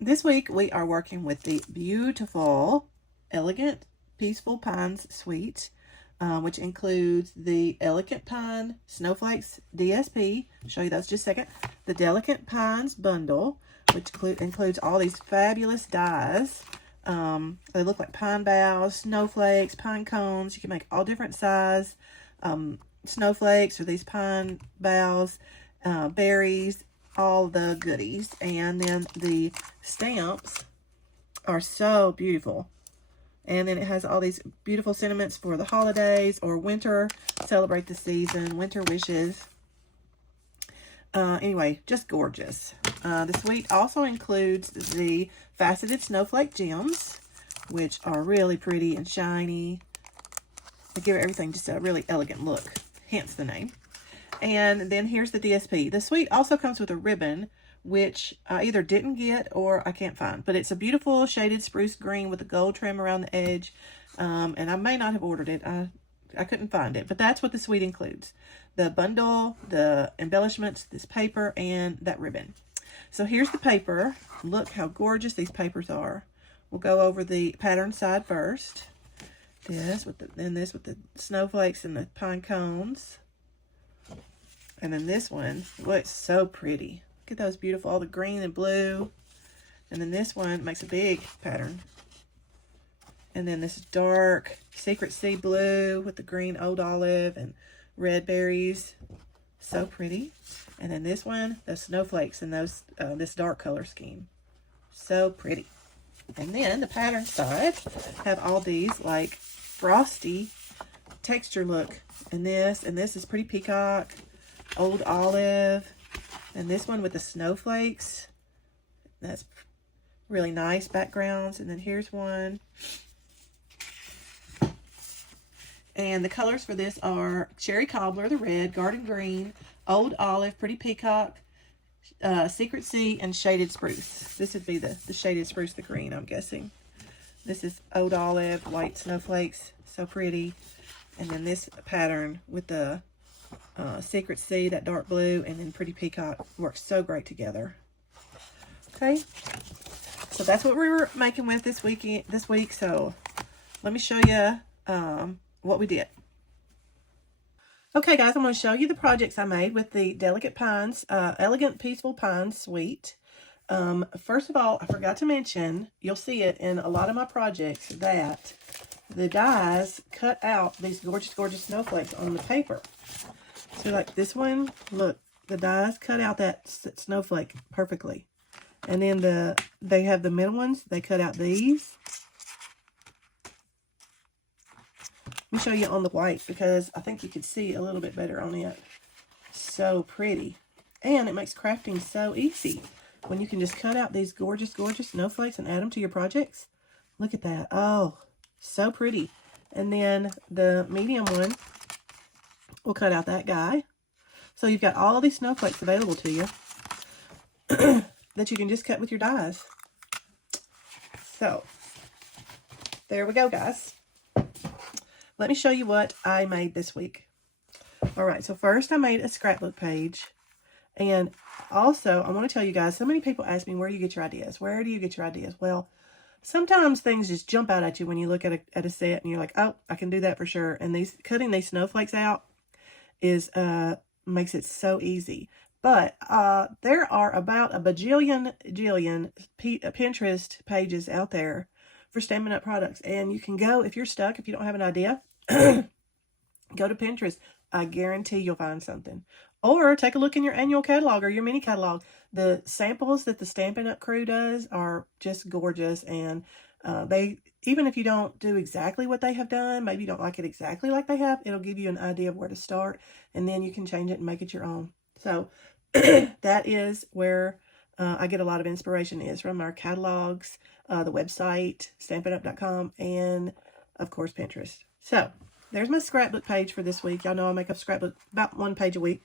this week we are working with the beautiful, elegant, peaceful pines suite, which includes the Elegant Pine Snowflakes DSP. I'll show you those just a second. The Delicate Pines bundle, which includes all these fabulous dies. They look like pine boughs, snowflakes, pine cones. You can make all different size snowflakes or these pine boughs, berries, all the goodies. And then the stamps are so beautiful. And then it has all these beautiful sentiments for the holidays or winter. Celebrate the season, winter wishes. Anyway, just gorgeous. The suite also includes the faceted snowflake gems, which are really pretty and shiny. They give everything just a really elegant look, hence the name. And then here's the DSP. The suite also comes with a ribbon, which I either didn't get or I can't find. But it's a beautiful shaded spruce green with a gold trim around the edge. And I may not have ordered it. I couldn't find it. But that's what the suite includes. The bundle, the embellishments, this paper, and that ribbon. So here's the paper. Look how gorgeous these papers are. We'll go over the pattern side first. This with the snowflakes and the pine cones. And then this one looks so pretty. Look at those beautiful, all the green and blue. And then this one makes a big pattern. And then this dark secret sea blue with the green old olive and red berries. So pretty. And then this one, the snowflakes and those this dark color scheme. So pretty. And then the pattern side have all these like frosty texture look. And this is pretty peacock, old olive. And this one with the snowflakes. That's really nice backgrounds. And then here's one. And the colors for this are cherry cobbler, the red, garden green, old olive, pretty peacock, secret sea, and shaded spruce. This would be the shaded spruce, the green, I'm guessing. This is old olive, white snowflakes, so pretty. And then this pattern with the secret sea, that dark blue, and then pretty peacock works so great together. Okay, so that's what we were making with this week. So let me show you what we did. Okay, guys, I'm going to show you the projects I made with the Delicate Pines, Elegant Peaceful Pines Suite. First of all, I forgot to mention, you'll see it in a lot of my projects, that the dies cut out these gorgeous, gorgeous snowflakes on the paper. So like this one, look, the dies cut out that snowflake perfectly. And then they have the middle ones, they cut out these. Let me show you on the white because I think you could see a little bit better on it. So pretty. And it makes crafting so easy when you can just cut out these gorgeous, gorgeous snowflakes and add them to your projects. Look at that. Oh, so pretty. And then the medium one, we'll cut out that guy. So you've got all of these snowflakes available to you that you can just cut with your dies. So there we go, guys. Let me show you what I made this week. All right, so first I made a scrapbook page. And also, I want to tell you guys, so many people ask me, where do you get your ideas? Where do you get your ideas? Well, sometimes things just jump out at you when you look at a set and you're like, oh, I can do that for sure. And cutting these snowflakes out makes it so easy. But there are about a bajillion Pinterest pages out there for Stampin' Up! Products. And you can go, if you're stuck, if you don't have an idea, go to Pinterest. I guarantee you'll find something. Or take a look in your annual catalog or your mini catalog. The samples that the Stampin' Up! Crew does are just gorgeous. And even if you don't do exactly what they have done, maybe you don't like it exactly like they have, it'll give you an idea of where to start. And then you can change it and make it your own. So that is where I get a lot of inspiration, is from our catalogs, the website, stampinup.com, and of course Pinterest. So there's my scrapbook page for this week. Y'all know I make a scrapbook about 1 page a week.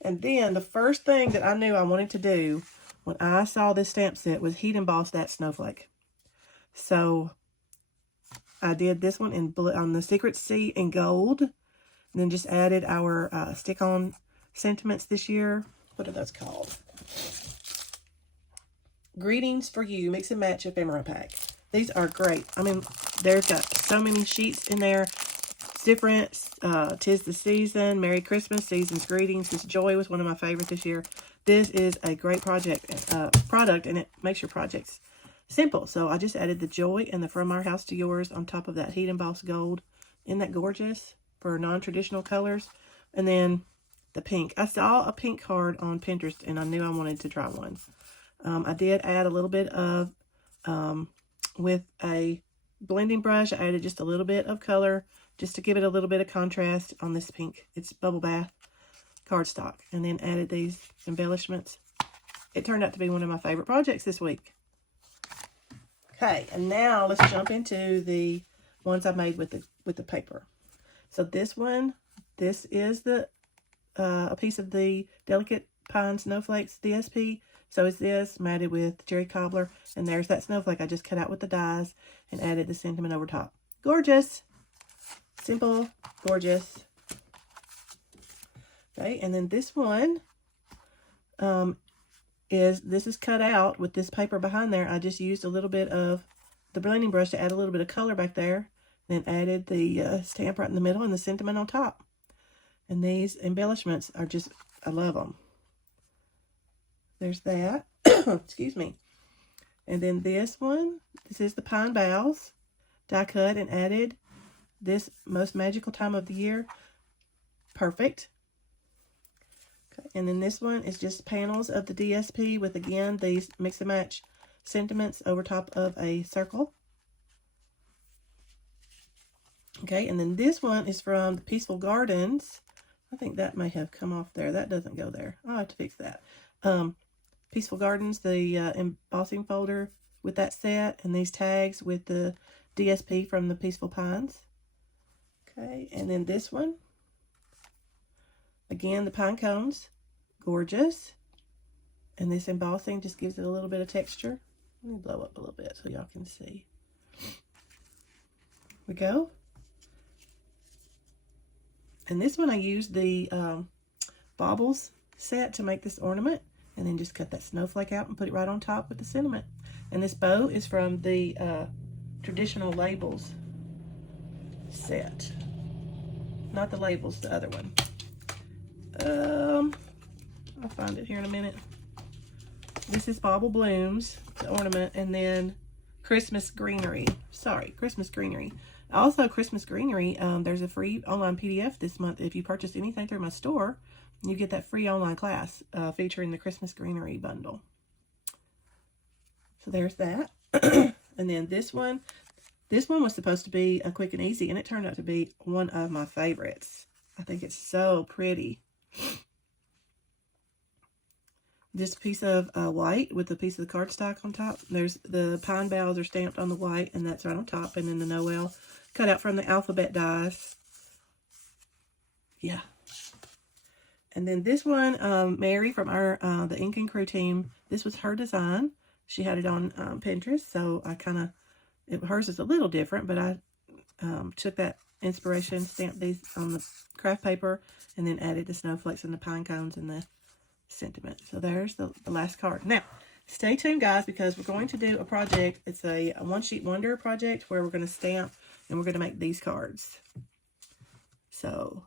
And then the first thing that I knew I wanted to do when I saw this stamp set was heat emboss that snowflake. So I did this one in blue, on the Secret Sea in gold, and then just added our stick-on sentiments this year. What are those called? Greetings for You Mix and Match Ephemera Pack. These are great. I mean, there's got so many sheets in there. It's different. 'Tis the Season, Merry Christmas, Season's Greetings. This Joy was one of my favorites this year. This is a great product, and it makes your projects simple. So I just added the Joy and the From Our House to Yours on top of that Heat Embossed Gold. Isn't that gorgeous for non-traditional colors? And then the pink. I saw a pink card on Pinterest, and I knew I wanted to try one. I did add a little bit of, with a blending brush, I added just a little bit of color just to give it a little bit of contrast on this pink. It's Bubble Bath cardstock. And then added these embellishments. It turned out to be one of my favorite projects this week. Okay, and now let's jump into the ones I made with the paper. So this one, this is the a piece of the Delicate Pine Snowflakes DSP. So is this matted with cherry cobbler, and there's that snowflake I just cut out with the dies and added the sentiment over top. Gorgeous, simple, gorgeous. Okay, and then this one this is cut out with this paper behind there. I just used a little bit of the blending brush to add a little bit of color back there, and then added the stamp right in the middle and the sentiment on top. And these embellishments are just, I love them. There's that. Excuse me. And then this one, this is the Pine Boughs die cut and added this Most Magical Time of the Year. Perfect. Okay. And then this one is just panels of the DSP with, again, these mix and match sentiments over top of a circle. Okay, and then this one is from the Peaceful Gardens. I think that may have come off there. That doesn't go there. I'll have to fix that. Peaceful Gardens, the embossing folder with that set, and these tags with the DSP from the Peaceful Pines. Okay, and then this one. Again, the pine cones. Gorgeous. And this embossing just gives it a little bit of texture. Let me blow up a little bit so y'all can see. Here we go. And this one I used the baubles set to make this ornament. And then just cut that snowflake out and put it right on top with the sentiment. And this bow is from the Traditional Labels set. Not the labels, the other one. I'll find it here in a minute. This is Bauble Blooms, the ornament, and then Christmas Greenery. Sorry, Christmas Greenery. Also, Christmas Greenery, there's a free online PDF this month. If you purchase anything through my store, you get that free online class featuring the Christmas Greenery bundle. So there's that. And then this one was supposed to be a quick and easy, and it turned out to be one of my favorites. I think it's so pretty. This piece of white with a piece of the cardstock on top. There's the pine boughs are stamped on the white, and that's right on top. And then the Noel cut out from the alphabet dies. Yeah. And then this one, Mary from our the Ink and Crew team, this was her design. She had it on Pinterest, so I kind of, hers is a little different, but I took that inspiration, stamped these on the craft paper, and then added the snowflakes and the pine cones and the sentiment. So there's the last card. Now, stay tuned, guys, because we're going to do a project. It's a one sheet wonder project where we're going to stamp and we're going to make these cards. So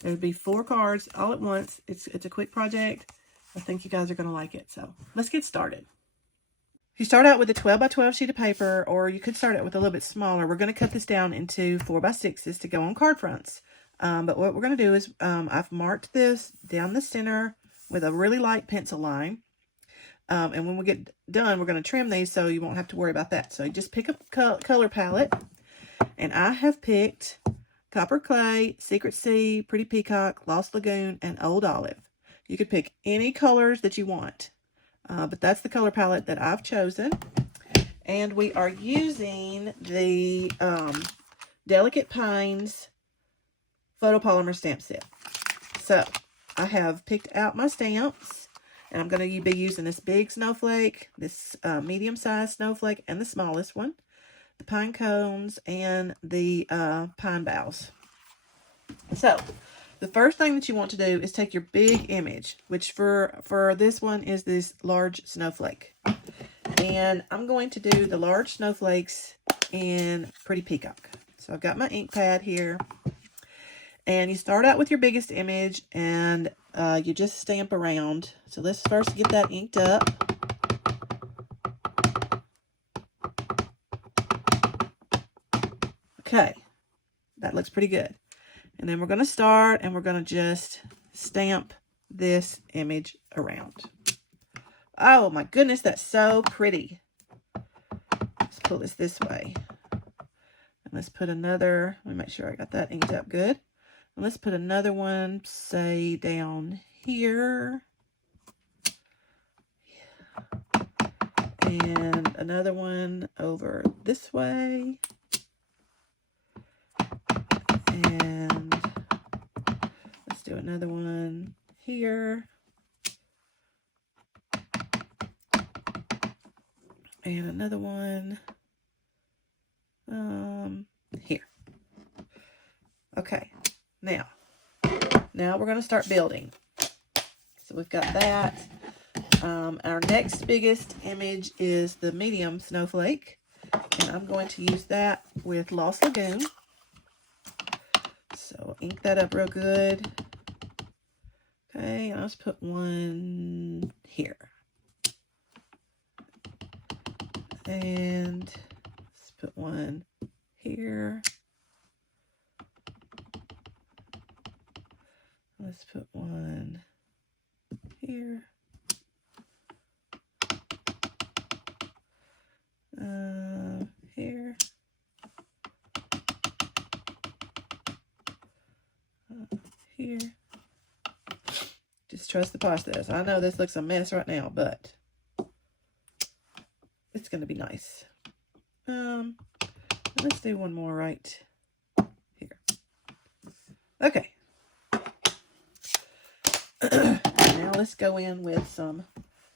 there would be 4 cards all at once. It's a quick project. I think you guys are going to like it. So let's get started. You start out with a 12 by 12 sheet of paper, or you could start out with a little bit smaller. We're going to cut this down into 4 by 6s to go on card fronts. But what we're going to do is I've marked this down the center with a really light pencil line. And when we get done, we're going to trim these so you won't have to worry about that. So you just pick a color palette. And I have picked Copper Clay, Secret Sea, Pretty Peacock, Lost Lagoon, and Old Olive. You could pick any colors that you want. But that's the color palette that I've chosen. And we are using the Delicate Pines photopolymer stamp set. So I have picked out my stamps, and I'm going to be using this big snowflake, this medium-sized snowflake, and the smallest one, the pine cones, and the pine boughs. So the first thing that you want to do is take your big image, which for this one is this large snowflake. And I'm going to do the large snowflakes in Pretty Peacock. So I've got my ink pad here. And you start out with your biggest image and you just stamp around. So let's first get that inked up. Okay, that looks pretty good. And then we're going to start and we're going to just stamp this image around. Oh my goodness, that's so pretty. Let's pull this way. And let's put another, let me make sure I got that inked up good. And let's put another one, say, down here. And another one over this way. And let's do another one here. And another one here. Okay, now we're going to start building. So we've got that. Our next biggest image is the medium snowflake. And I'm going to use that with Lost Lagoon. So ink that up real good. Okay, and let's put one here. And let's put one here. Let's put one here. Here. Here. Just trust the process. I know this looks a mess right now, but it's going to be nice. Let's do one more right here. Okay. Now let's go in with some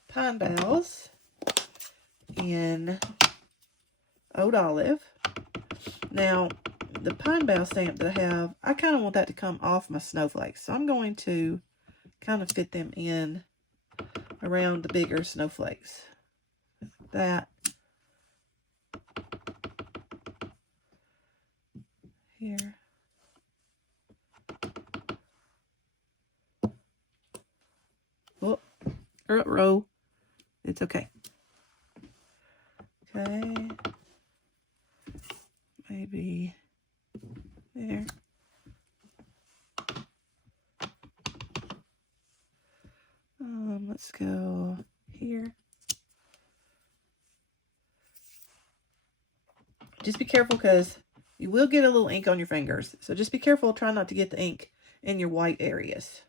pine boughs in Old Olive. Now, the pine bough stamp that I have, I kind of want that to come off my snowflakes. So I'm going to kind of fit them in around the bigger snowflakes. Like that. Here. Oh, row. It's okay. Okay. Maybe there. Let's go here. Just be careful because you will get a little ink on your fingers. So just be careful. Try not to get the ink in your white areas.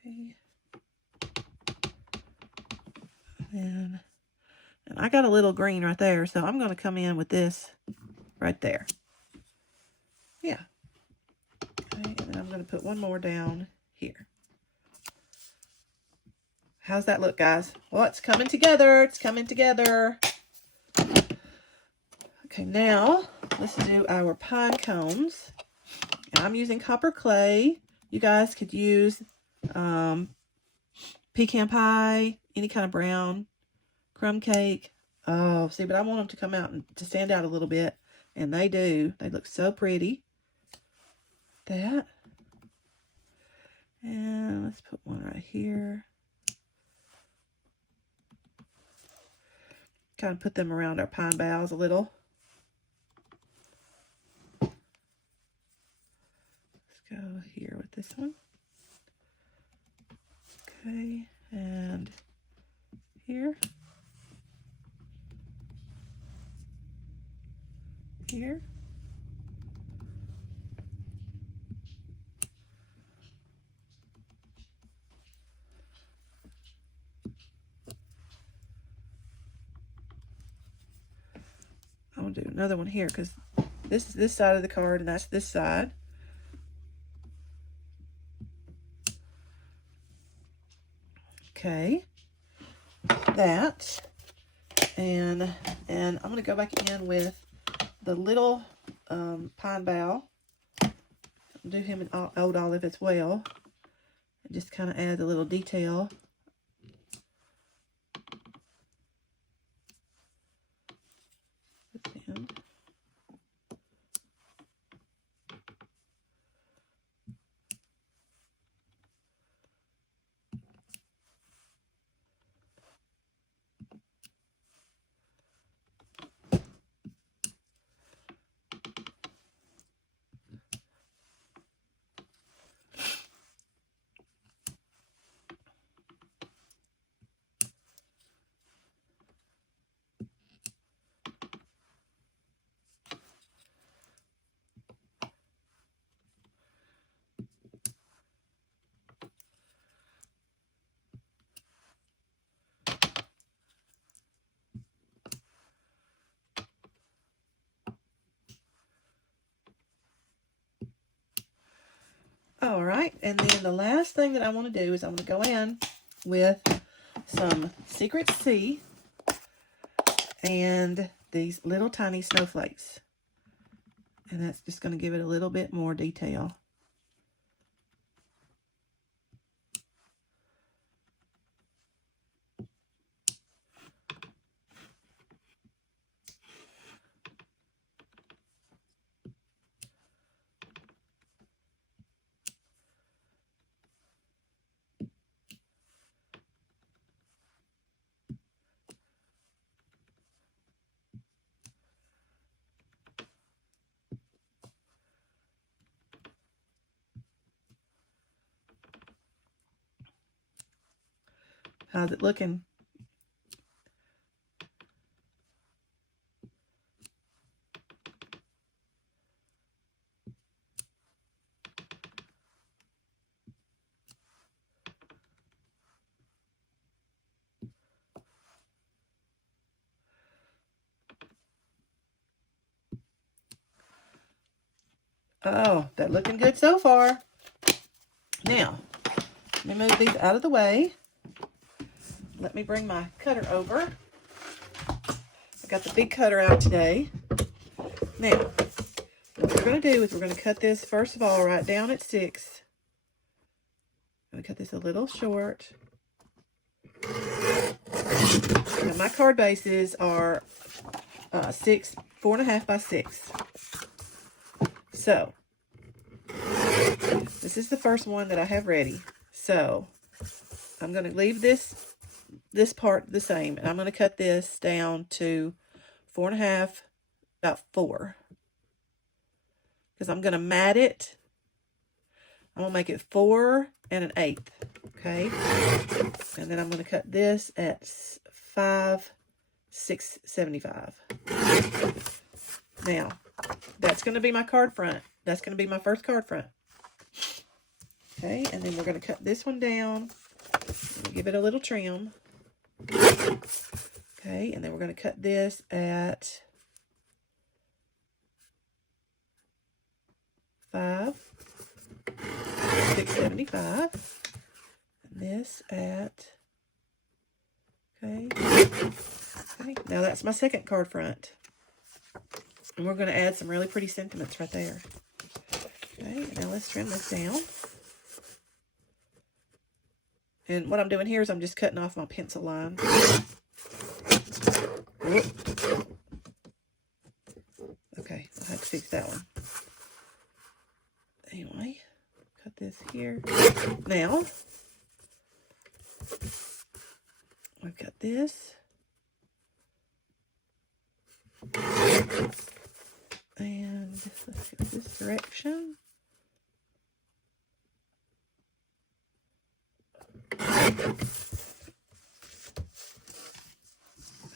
Okay. And I got a little green right there, so I'm going to come in with this right there. Yeah. Okay, and then I'm going to put one more down here. How's that look, guys? Well, it's coming together. It's coming together. Okay, now let's do our pine cones. And I'm using copper clay. You guys could use pecan pie, any kind of brown, crumb cake. Oh, see, but I want them to come out and to stand out a little bit. And they do. They look so pretty. That. And let's put one right here. Kind of put them around our pine boughs a little. Let's go here with this one. Okay, and here. Here. I'm going to do another one here because this is this side of the card and that's this side. Okay, that, and I'm going to go back in with the little pine bough. I'll do him in Old Olive as well. just kind of adds a little detail. All right, and then the last thing that I want to do is I'm going to go in with some Secret Sea and these little tiny snowflakes. And that's just going to give it a little bit more detail. How's it looking? Oh, they're looking good so far. Now, let me move these out of the way. Let me bring my cutter over. I got the big cutter out today. Now, what we're going to do is we're going to cut this, first of all, right down at 6. I'm going to cut this a little short. Now, my card bases are 4.5 by 6. So, this is the first one that I have ready. So, I'm going to leave this part the same, and I'm going to cut this down to 4.5, about 4. Because I'm going to mat it. I'm going to make it 4 1/8. Okay? And then I'm going to cut this at 5 6/75. Now, that's going to be my card front. That's going to be my first card front. Okay, and then we're going to cut this one down. Give it a little trim. Okay, and then we're going to cut this at 5 6/75. And this at, okay, now that's my second card front. And we're going to add some really pretty sentiments right there. Okay, now let's trim this down. And what I'm doing here is I'm just cutting off my pencil line. Okay, I had to fix that one. Anyway, cut this here. Now, we've got this. And let's go this direction.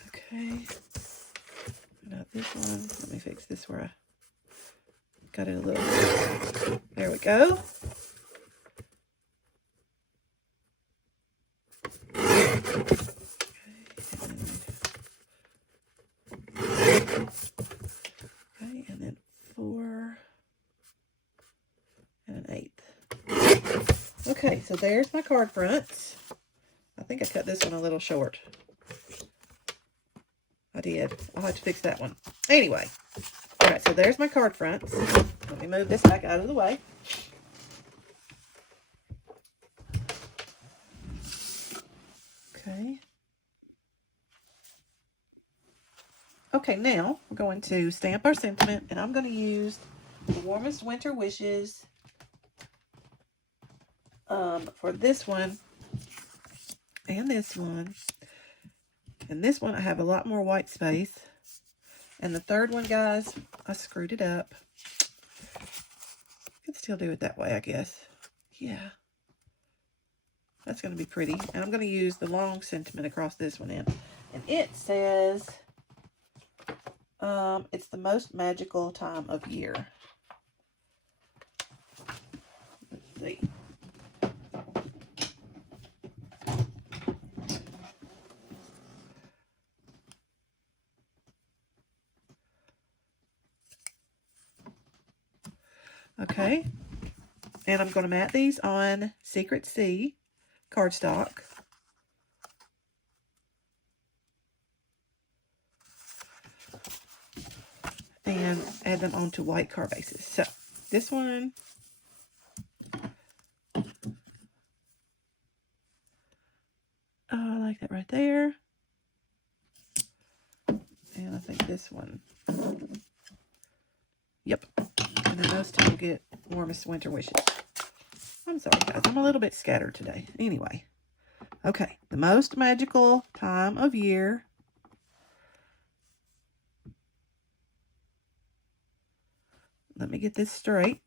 Okay. Now this one, let me fix this where I got it a little. There we go. Okay, and then 4 1/8. Okay, so there's my card fronts. I think I cut this one a little short. I did. I'll have to fix that one. Anyway, all right, so there's my card fronts. Let me move this back out of the way. Okay. Okay, now we're going to stamp our sentiment, and I'm going to use the Warmest Winter Wishes for this one and this one. And this one, I have a lot more white space. And the third one, guys, I screwed it up. I could still do it that way, I guess. Yeah. That's going to be pretty. And I'm going to use the long sentiment across this one in. And it says, it's the most magical time of year. Let's see. Okay. And I'm going to mat these on Secret Sea cardstock. And add them onto white card bases. So, this one. Oh, I like that right there. And I think this one. Yep. And then those two will get Warmest Winter Wishes. I'm sorry, guys. I'm a little bit scattered today. Anyway. Okay. The most magical time of year. Let me get this straight.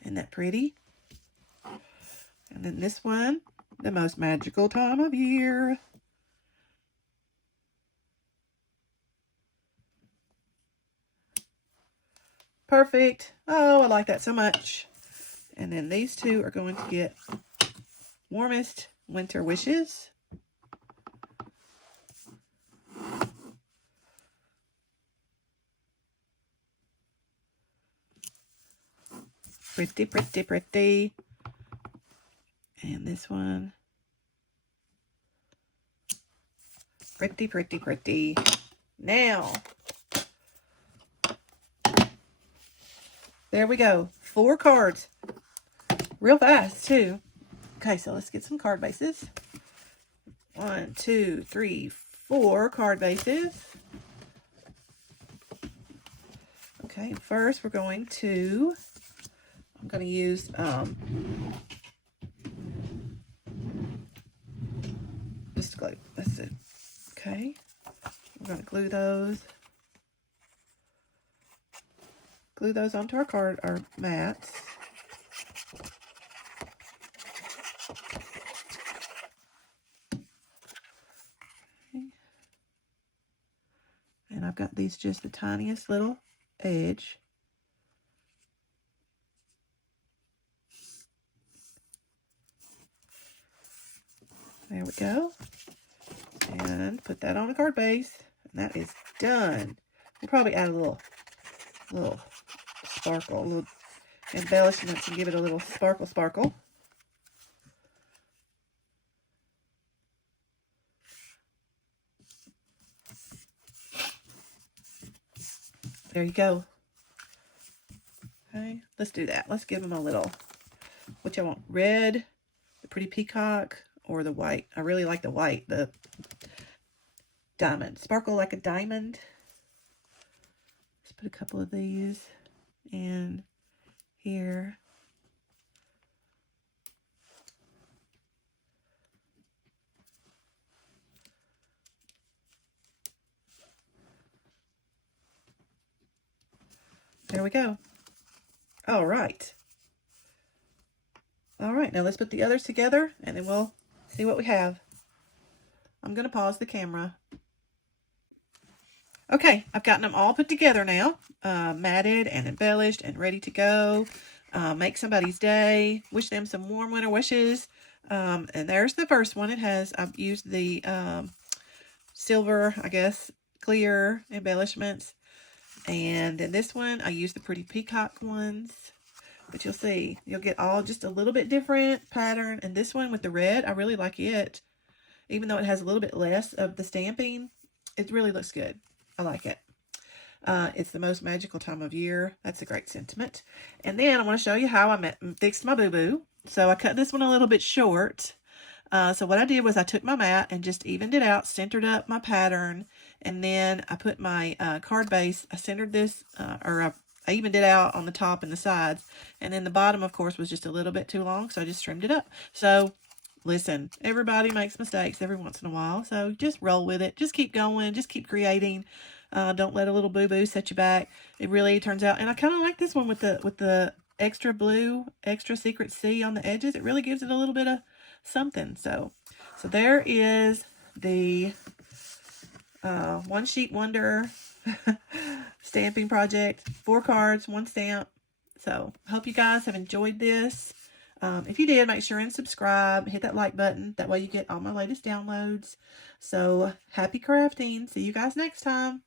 Isn't that pretty? And then this one, the most magical time of year. Perfect. Oh, I like that so much. And then these two are going to get Warmest Winter Wishes. Pretty, pretty, pretty. And this one. Pretty, pretty, pretty. Now, there we go. 4 cards. Real fast, too. Okay, so let's get some card bases. 1, 2, 3, 4 card bases. Okay, first we're going to, I'm going to use just glue. That's it. Okay, we're going to glue those onto our mats. Okay. And I've got these just the tiniest little edge. There we go. And put that on a card base. And that is done. We'll probably add a little sparkle, a little embellishments and give it a little sparkle. There you go. Okay, let's do that. Let's give them a little, which I want, red, the pretty peacock, or the white. I really like the white, the diamond. Sparkle like a diamond. Let's put a couple of these in here. There we go. All right. All right, now let's put the others together and then we'll see what we have. I'm going to pause the camera. Okay, I've gotten them all put together now, matted and embellished and ready to go. Make somebody's day, wish them some warm winter wishes. And there's the first one. I've used the silver, I guess, clear embellishments. And then this one, I used the pretty peacock ones. But you'll see, you'll get all just a little bit different pattern. And this one with the red, I really like it. Even though it has a little bit less of the stamping, it really looks good. I like it. It's the most magical time of year. That's a great sentiment. And then I want to show you how I fixed my boo-boo. So I cut this one a little bit short. So what I did was I took my mat and just evened it out, centered up my pattern, and then I put my card base, I centered this, I evened it out on the top and the sides, and then the bottom, of course, was just a little bit too long, so I just trimmed it up. So, listen, everybody makes mistakes every once in a while, so just roll with it. Just keep going. Just keep creating. Don't let a little boo-boo set you back. It really turns out, and I kind of like this one with the extra blue, extra secret C on the edges. It really gives it a little bit of something. So there is the One Sheet Wonder stamping project. 4 cards, 1 stamp. So I hope you guys have enjoyed this. If you did, make sure and subscribe. Hit that like button. That way you get all my latest downloads. So happy crafting. See you guys next time.